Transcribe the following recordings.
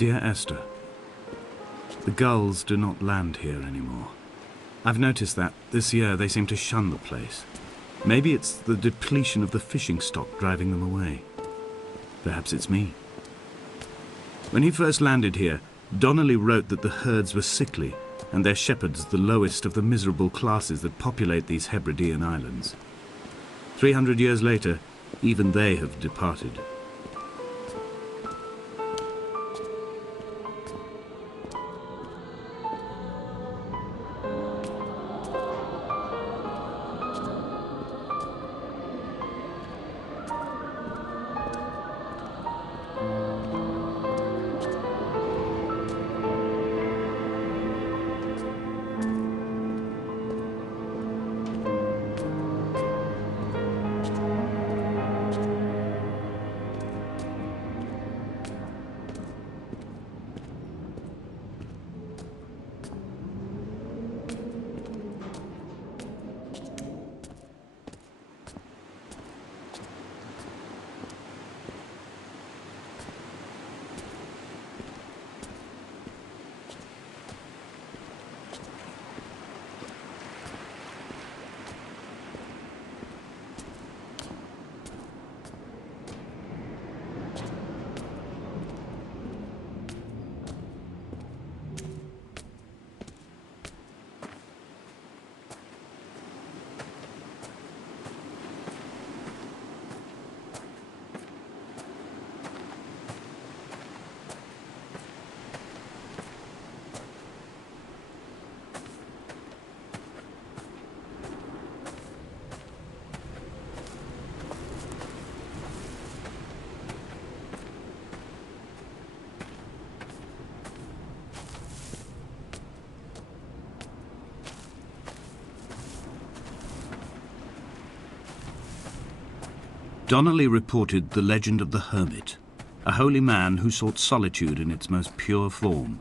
Dear Esther, the gulls do not land here anymore. I've noticed that this year they seem to shun the place. Maybe it's the depletion of the fishing stock driving them away. Perhaps it's me. When he first landed here, Donnelly wrote that the herds were sickly and their shepherds the lowest of the miserable classes that populate these Hebridean islands. 300 years later, even they have departed. Donnelly reported the legend of the hermit, a holy man who sought solitude in its most pure form.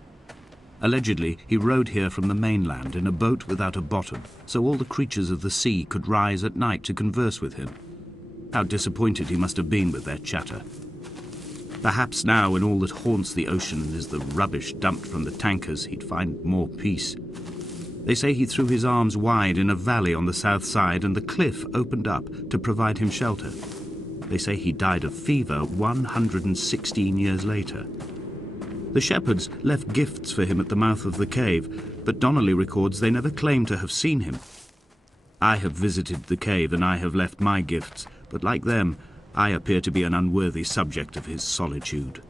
Allegedly, he rode here from the mainland in a boat without a bottom, so all the creatures of the sea could rise at night to converse with him. How disappointed he must have been with their chatter. Perhaps now, when all that haunts the ocean is the rubbish dumped from the tankers, he'd find more peace. They say he threw his arms wide in a valley on the south side and the cliff opened up to provide him shelter. They say he died of fever 116 years later. The shepherds left gifts for him at the mouth of the cave, but Donnelly records they never claimed to have seen him. I have visited the cave and I have left my gifts, but like them, I appear to be an unworthy subject of his solitude.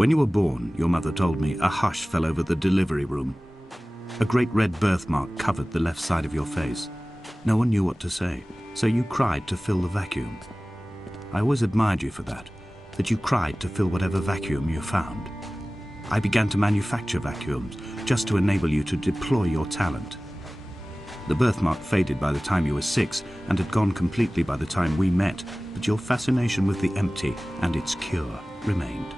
When you were born, your mother told me, a hush fell over the delivery room. A great red birthmark covered the left side of your face. No one knew what to say, so you cried to fill the vacuum. I always admired you for that you cried to fill whatever vacuum you found. I began to manufacture vacuums just to enable you to deploy your talent. The birthmark faded by the time you were 6 and had gone completely by the time we met, but your fascination with the empty and its cure remained.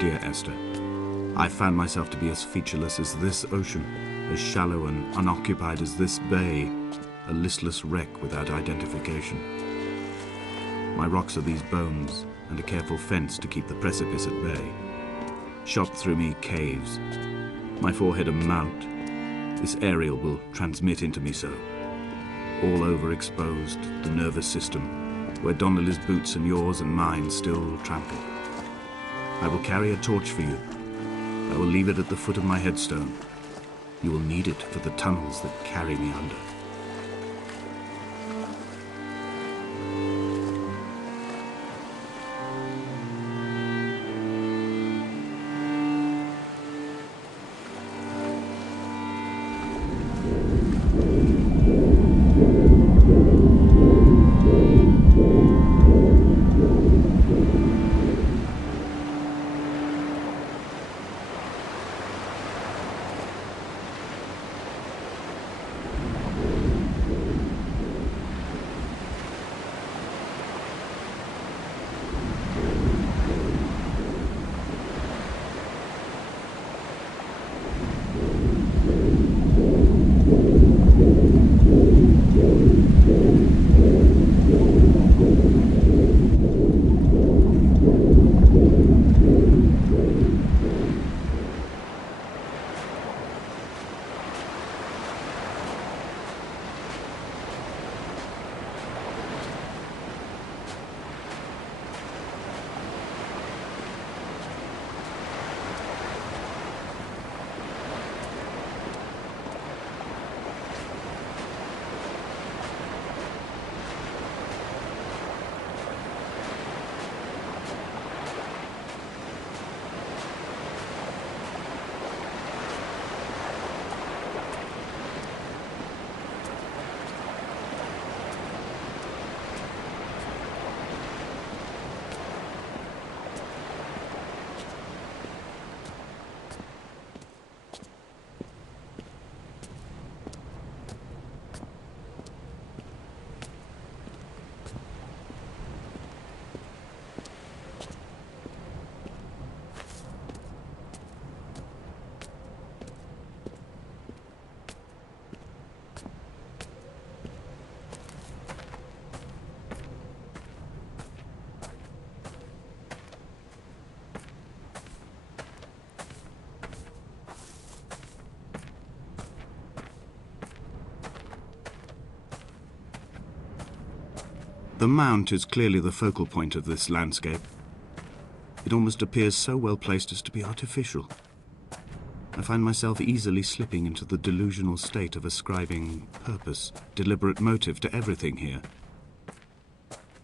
Dear Esther, I found myself to be as featureless as this ocean, as shallow and unoccupied as this bay, a listless wreck without identification. My rocks are these bones, and a careful fence to keep the precipice at bay. Shot through me caves, my forehead a mount. This aerial will transmit into me so. All overexposed, the nervous system, where Donnelly's boots and yours and mine still trample. I will carry a torch for you. I will leave it at the foot of my headstone. You will need it for the tunnels that carry me under. The mount is clearly the focal point of this landscape. It almost appears so well placed as to be artificial. I find myself easily slipping into the delusional state of ascribing purpose, deliberate motive to everything here.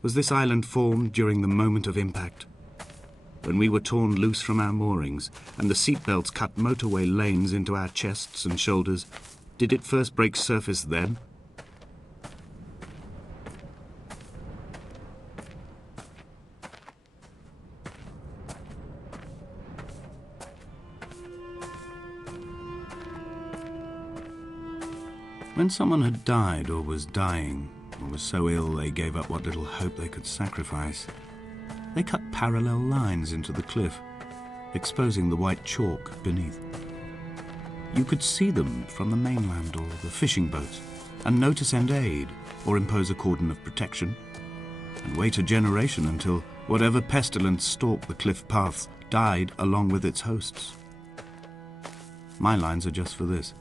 Was this island formed during the moment of impact? When we were torn loose from our moorings and the seatbelts cut motorway lanes into our chests and shoulders, did it first break surface then? When someone had died or was dying, or was so ill they gave up what little hope they could sacrifice, they cut parallel lines into the cliff, exposing the white chalk beneath. You could see them from the mainland or the fishing boats, and know to send aid or impose a cordon of protection, and wait a generation until whatever pestilence stalked the cliff paths died along with its hosts. My lines are just for this: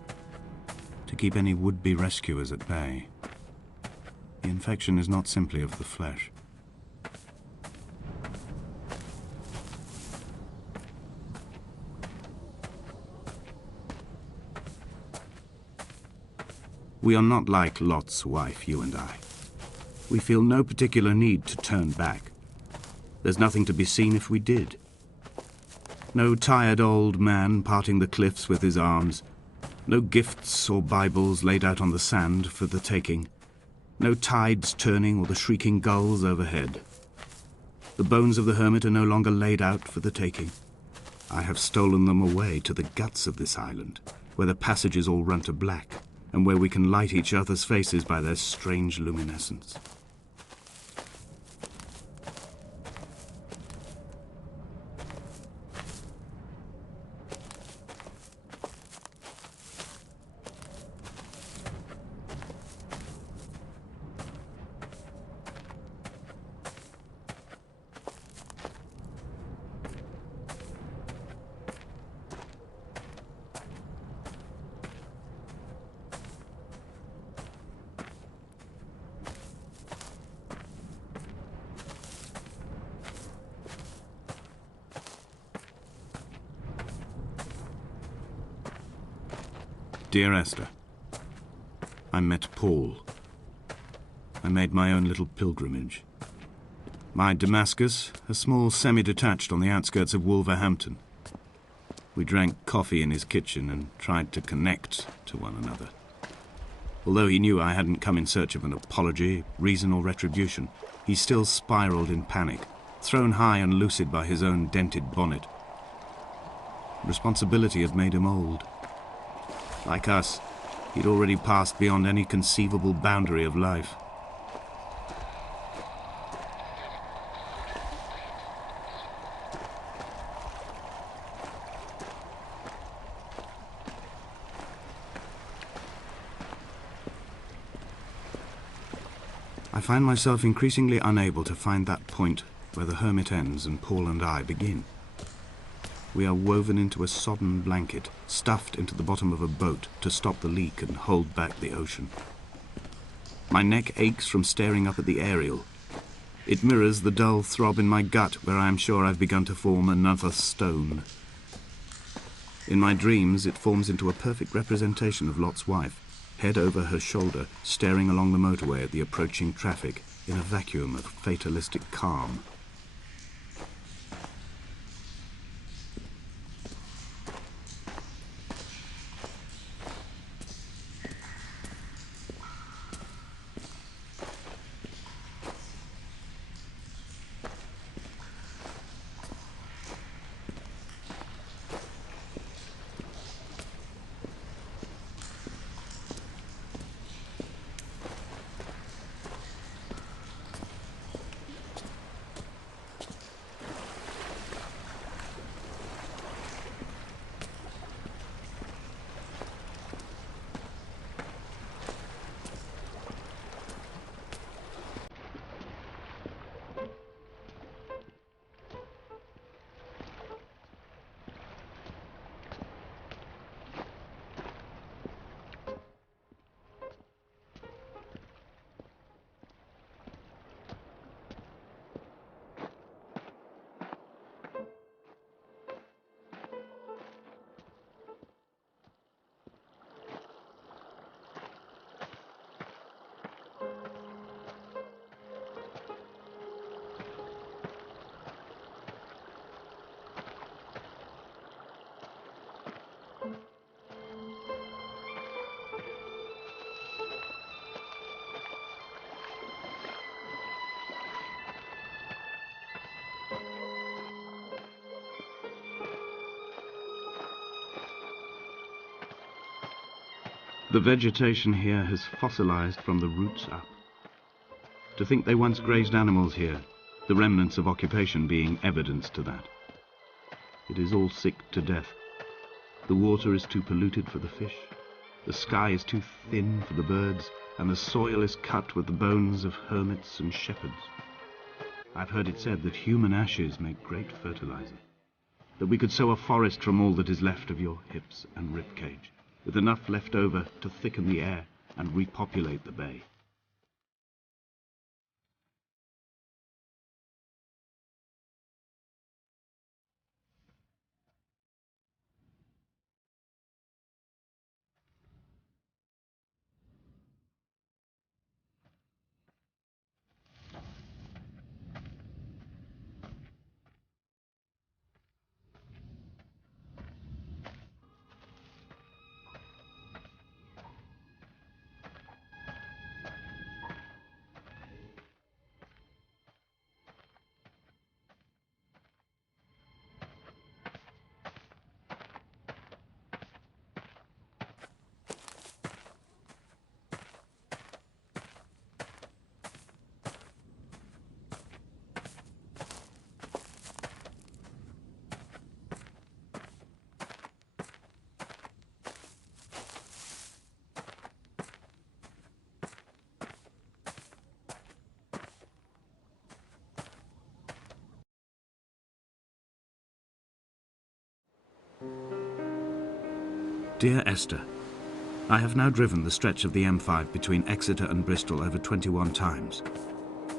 to keep any would-be rescuers at bay. The infection is not simply of the flesh. We are not like Lot's wife, you and I. We feel no particular need to turn back. There's nothing to be seen if we did. No tired old man parting the cliffs with his arms. No gifts or Bibles laid out on the sand for the taking. No tides turning or the shrieking gulls overhead. The bones of the hermit are no longer laid out for the taking. I have stolen them away to the guts of this island, where the passages all run to black, and where we can light each other's faces by their strange luminescence. Dear Esther, I met Paul. I made my own little pilgrimage. My Damascus, a small semi-detached on the outskirts of Wolverhampton. We drank coffee in his kitchen and tried to connect to one another. Although he knew I hadn't come in search of an apology, reason or retribution, he still spiraled in panic, thrown high and lucid by his own dented bonnet. Responsibility had made him old. Like us, he'd already passed beyond any conceivable boundary of life. I find myself increasingly unable to find that point where the hermit ends and Paul and I begin. We are woven into a sodden blanket, stuffed into the bottom of a boat to stop the leak and hold back the ocean. My neck aches from staring up at the aerial. It mirrors the dull throb in my gut where I am sure I've begun to form another stone. In my dreams, it forms into a perfect representation of Lot's wife, head over her shoulder, staring along the motorway at the approaching traffic in a vacuum of fatalistic calm. The vegetation here has fossilized from the roots up. To think they once grazed animals here, the remnants of occupation being evidence to that. It is all sick to death. The water is too polluted for the fish, the sky is too thin for the birds, and the soil is cut with the bones of hermits and shepherds. I've heard it said that human ashes make great fertilizer, that we could sow a forest from all that is left of your hips and ribcage, with enough left over to thicken the air and repopulate the bay. Dear Esther, I have now driven the stretch of the M5 between Exeter and Bristol over 21 times.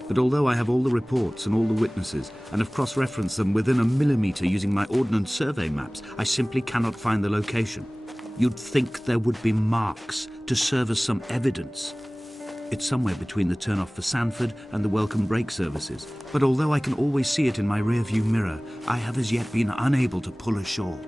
But although I have all the reports and all the witnesses, and have cross-referenced them within a millimetre using my Ordnance Survey maps, I simply cannot find the location. You'd think there would be marks to serve as some evidence. It's somewhere between the turn-off for Sanford and the welcome brake services, but although I can always see it in my rear-view mirror, I have as yet been unable to pull ashore.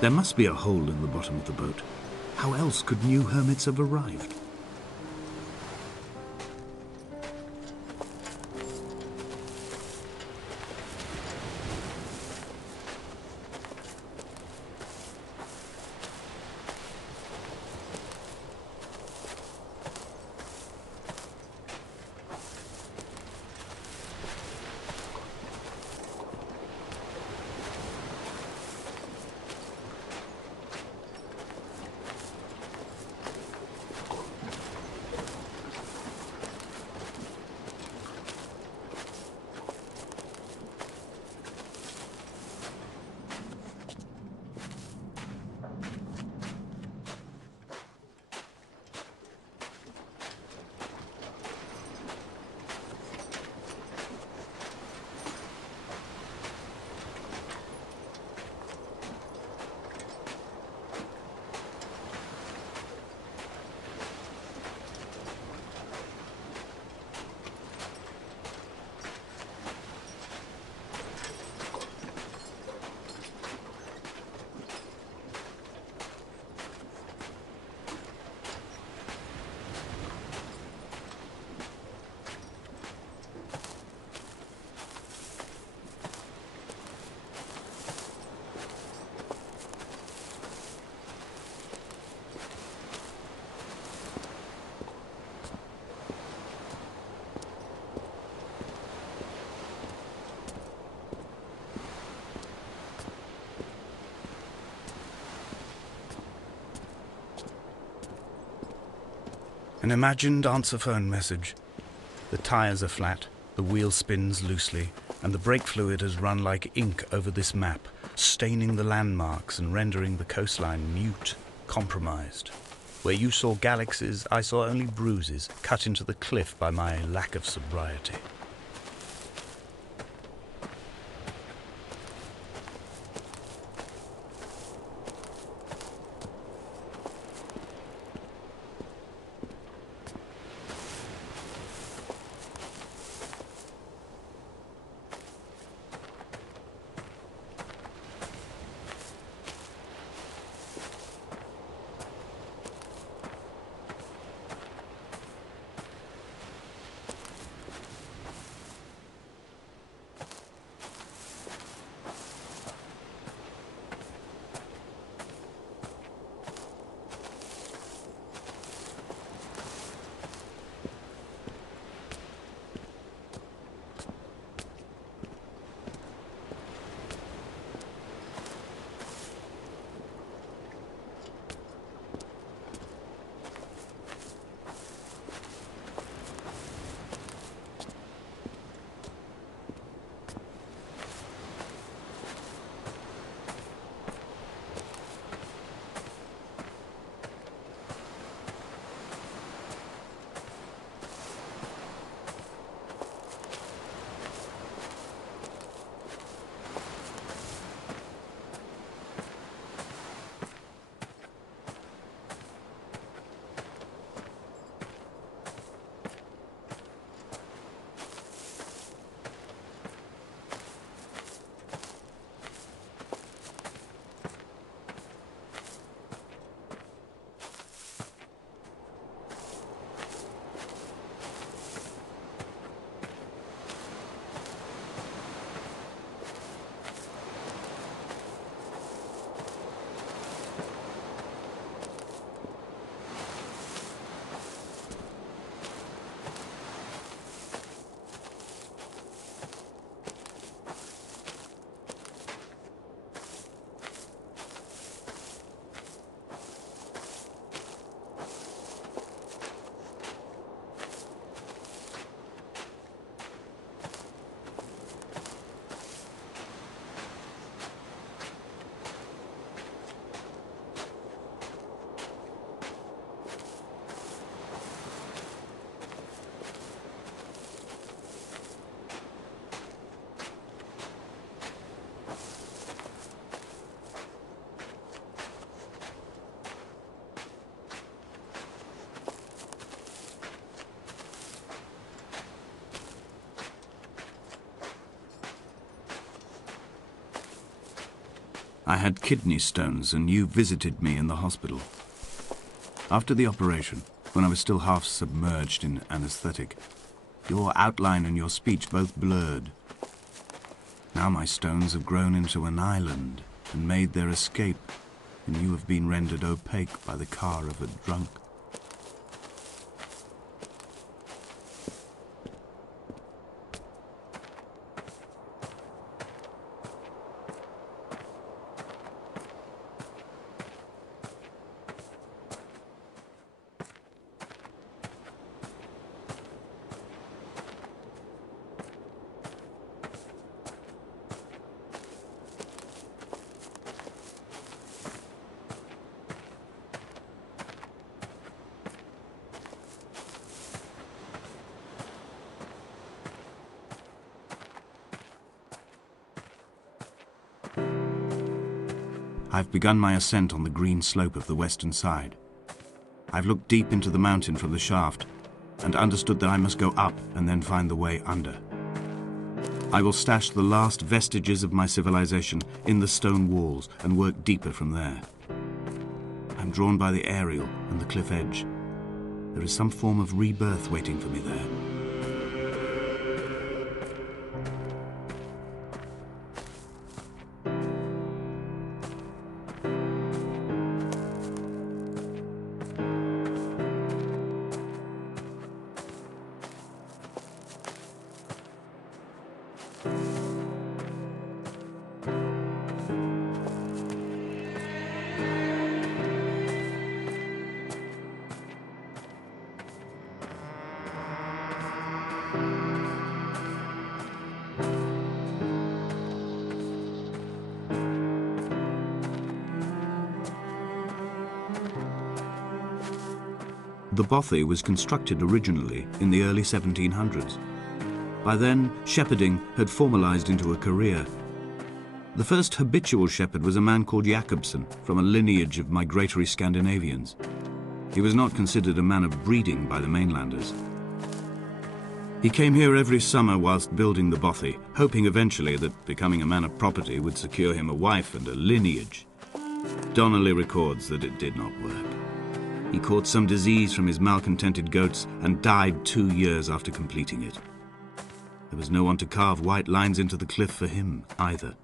There must be a hole in the bottom of the boat. How else could new hermits have arrived? An imagined answer phone message. The tires are flat, the wheel spins loosely, and the brake fluid has run like ink over this map, staining the landmarks and rendering the coastline mute, compromised. Where you saw galaxies, I saw only bruises cut into the cliff by my lack of sobriety. I had kidney stones and you visited me in the hospital. After the operation, when I was still half submerged in anesthetic, your outline and your speech both blurred. Now my stones have grown into an island and made their escape, and you have been rendered opaque by the car of a drunk. I've begun my ascent on the green slope of the western side. I've looked deep into the mountain from the shaft and understood that I must go up and then find the way under. I will stash the last vestiges of my civilization in the stone walls and work deeper from there. I'm drawn by the aerial and the cliff edge. There is some form of rebirth waiting for me there. The bothy was constructed originally in the early 1700s. By then, shepherding had formalized into a career. The first habitual shepherd was a man called Jakobsen, from a lineage of migratory Scandinavians. He was not considered a man of breeding by the mainlanders. He came here every summer whilst building the bothy, hoping eventually that becoming a man of property would secure him a wife and a lineage. Donnelly records that it did not work. He caught some disease from his malcontented goats and died 2 years after completing it. There was no one to carve white lines into the cliff for him either.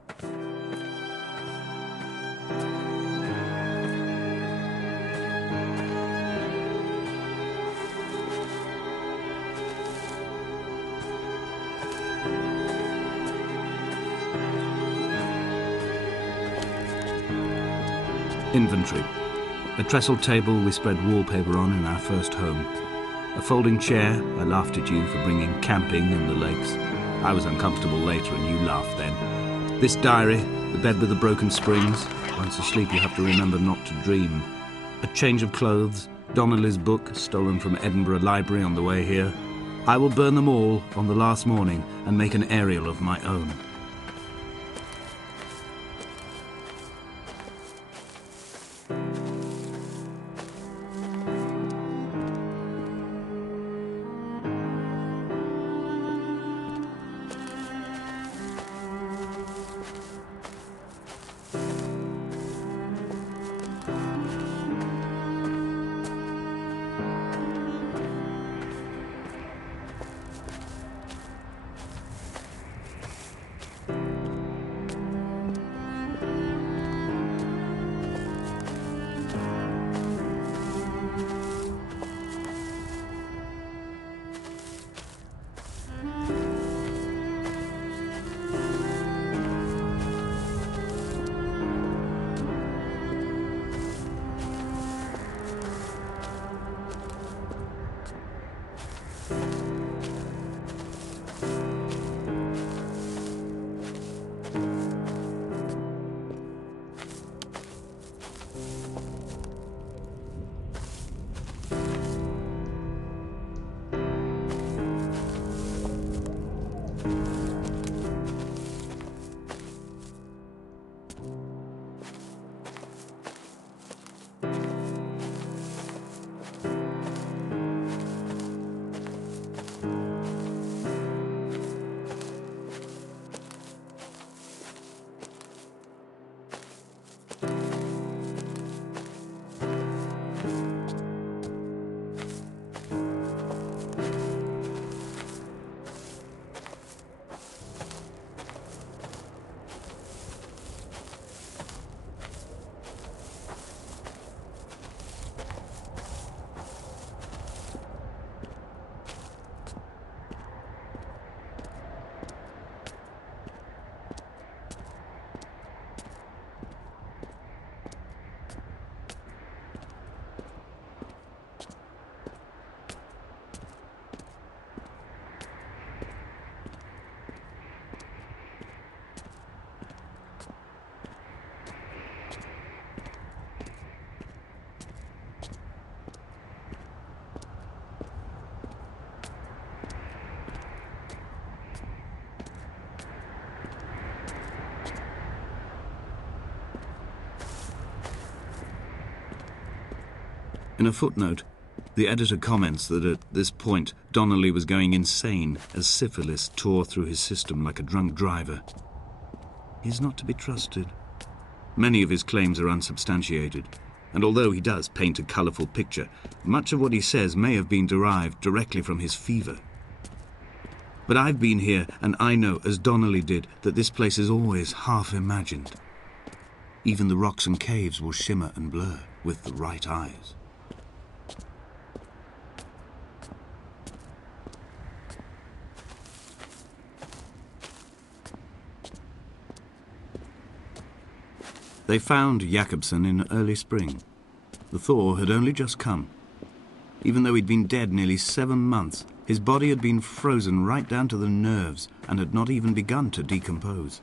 Inventory. A trestle table we spread wallpaper on in our first home. A folding chair. I laughed at you for bringing camping in the lakes. I was uncomfortable later and you laughed then. This diary, the bed with the broken springs. Once asleep you have to remember not to dream. A change of clothes. Donnelly's book, stolen from Edinburgh Library on the way here. I will burn them all on the last morning and make an aerial of my own. In a footnote, the editor comments that at this point Donnelly was going insane as syphilis tore through his system like a drunk driver. He's not to be trusted. Many of his claims are unsubstantiated, and although he does paint a colourful picture, much of what he says may have been derived directly from his fever. But I've been here, and I know, as Donnelly did, that this place is always half imagined. Even the rocks and caves will shimmer and blur with the right eyes. They found Jakobsen in early spring. The thaw had only just come. Even though he'd been dead nearly 7 months, his body had been frozen right down to the nerves and had not even begun to decompose.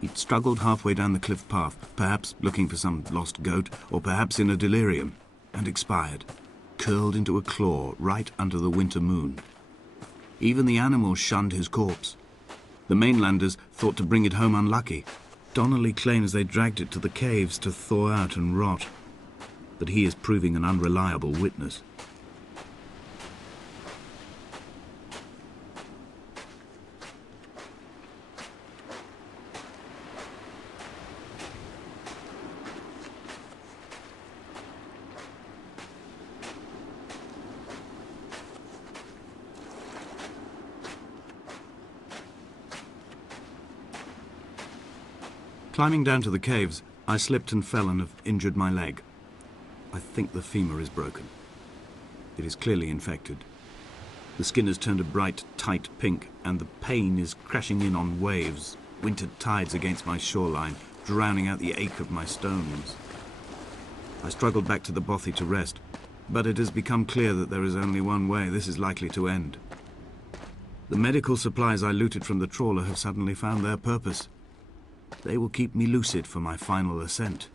He'd struggled halfway down the cliff path, perhaps looking for some lost goat, or perhaps in a delirium, and expired, curled into a claw right under the winter moon. Even the animals shunned his corpse. The mainlanders thought to bring it home unlucky. Donnelly claims they dragged it to the caves to thaw out and rot, but he is proving an unreliable witness. Climbing down to the caves, I slipped and fell and have injured my leg. I think the femur is broken. It is clearly infected. The skin has turned a bright, tight pink, and the pain is crashing in on waves, winter tides against my shoreline, drowning out the ache of my stones. I struggled back to the bothy to rest, but it has become clear that there is only one way this is likely to end. The medical supplies I looted from the trawler have suddenly found their purpose. They will keep me lucid for my final ascent.